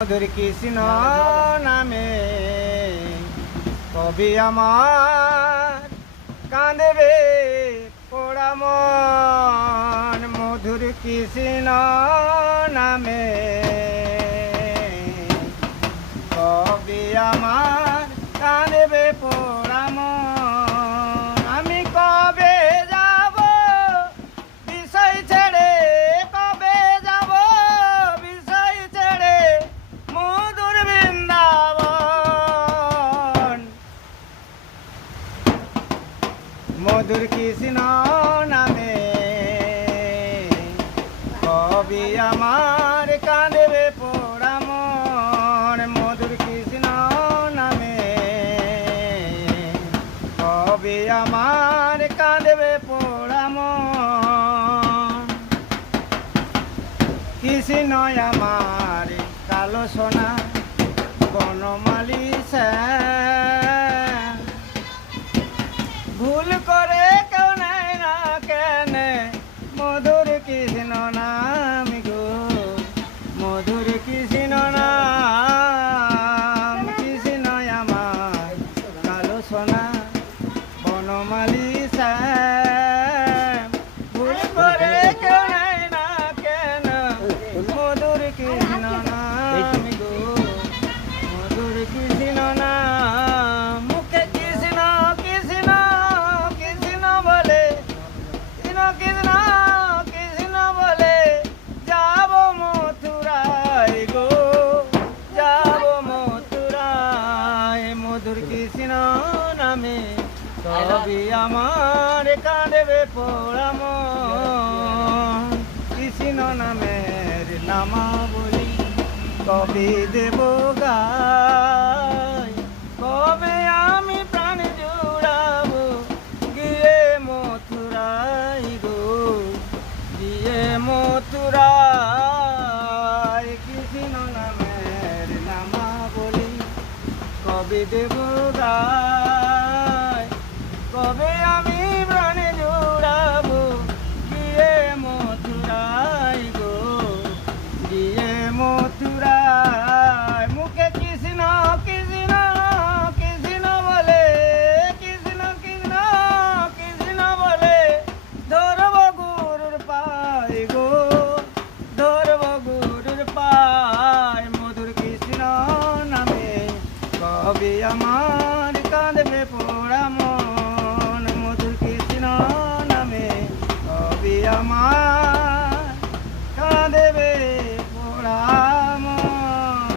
মধুর কৃষ্ণ নামে কবি আমার কাঁদবে পোড়া মন। মধুর কৃষ্ণ নামে কবি আমার কাঁদবে পোড়া মন। আমি কবে যাব বিষয় ছেড়ে, কবে যাব বিষয় ছেড়ে মধুর বৃন্দাবন। মধুর কৃষ্ণ নামে কবি আমার কাঁদবে পোড়া মন। মধুর কৃষ্ণ নামে কবি আমার কাঁদবে পোড়া মন। কৃষ্ণ আমার কালো সোনা বনমালী শ্যাম, ভুল করে কেউ নেয় না কেন মধুর কৃষ্ণ নাম গো। মধুর কৃষ্ণ নাম, কৃষ্ণ আমার কালো সোনা বনমালী শ্যাম, ভুল করে কেউ নেয় না কেন মধুর কৃষ্ণ নাম গো। মধুর কৃষ্ণ নাম, মুখে কৃষ্ণ কৃষ্ণ কৃষ্ণ বলে, কৃষ্ণ কৃষ্ণ কৃষ্ণ বলে যাব মথুরায় গো, যাব মথুরায়। মধুর কৃষ্ণ নামে কবি আমার কাঁদবে পোড়া মন। কৃষ্ণ নামের নামাবলী কবে দেব গায়, কবে আমি প্রাণ জুড়াবো গিয়ে মথুরায় গো, গিয়ে মথুরায়। কৃষ্ণ নামের নামাবলী কবে দেব গায়।